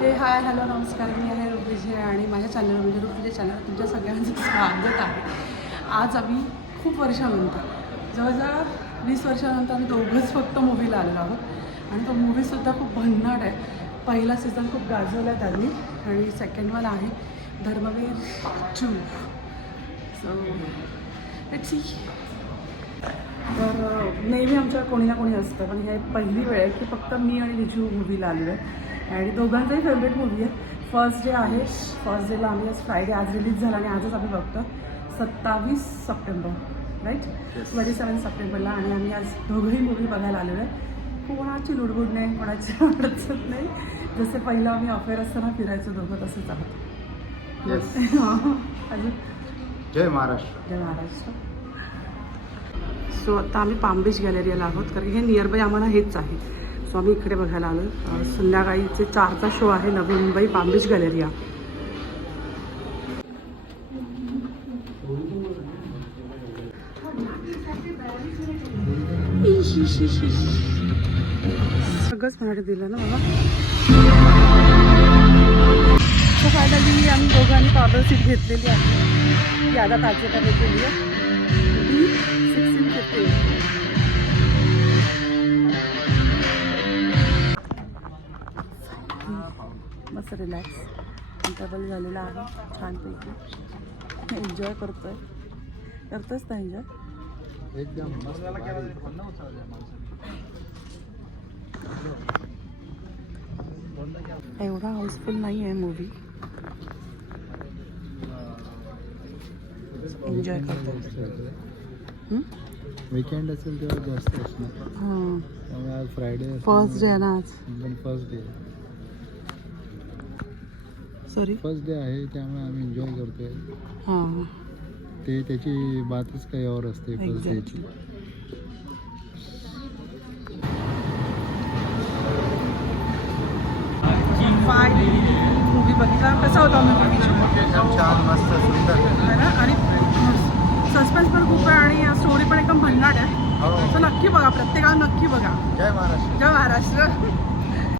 हे hi hello नमस्कार. मी आहे विजय आणि माझ्या चॅनल म्हणजे रुपविजय चॅनल तुमच्या सगळ्यांचं स्वागत आहे. आज आम्ही खूप वर्षानंतर जवळजवळ वीस वर्षानंतर आम्ही दोघंच फक्त मूवीला आलेलो आहोत. आणि तो मूवीसुद्धा खूप भन्नाट आहे. पहिला सीझन खूप गाजवला त्यांनी आणि सेकंड वन आहे धर्मवीर चू. सो सी तर नेहमी आमच्या कोणी ना कोणी असतं पण हे पहिली वेळ आहे की फक्त मी आणि विजू मूवीला आलेलो आहे. आणि दोघांचाही फेवरेट मूवी आहे. फर्स्ट डे आहे. फर्स्ट डेला आम्ही आज फ्रायडे आज रिलीज झाला आणि आजच आम्ही बघतो सत्तावीस सप्टेंबर राईट ट्वेंटी सेवन सप्टेंबरला आणि आम्ही आज दोघंही मूवी बघायला आलेलो आहे. कोणाची लुडबुड नाही कोणाची अडचण नाही. जसे पहिलं आम्ही अफेअर असताना फिरायचो दोघं तसंच आहोत. अजून? जय महाराष्ट्र. जय महाराष्ट्र. सो आता आम्ही पामबीच गॅलरीला आहोत कारण हे नियर बाय आम्हाला हेच आहे. सो आम्ही इकडे बघायला आलो संध्याकाळीचे चारचा शो आहे नवी मुंबई बांबीच गॅलरिया सगळंच मराठी दिलं ना बाबा? फायनली आम्ही दोघांनी पार्लर सीट घेतलेली आहे. यादा ताजेकडे केली आहे. मस्त रिलॅक्स इंटरवल झालेला आहे. छानपैकी. एन्जॉय करतोय. करतोयच ना एन्जॉय एकदम मस्त एवढा हाऊसफुल नाही आहे मूवी एन्जॉय करतोय. वीकेंड असेल तेव्हा जास्त असणार. हां. फ्रायडे फर्स्ट डे आहे ना आज. First day sorry first day आहे त्यामुळे आम्ही एन्जॉय करतोय. हां. ते त्याची बातच काही और असते फर्स्ट डेची मूवी बघितला? कसा होता छान मस्त सुंदर. ना? आणि सस्पेन्स पण खूप आहे आणि स्टोरी पण एकदम भन्नाट आहे. हो. तर नक्की बघा प्रत्येकाला नक्की बघा. जय महाराष्ट्र. जय महाराष्ट्र.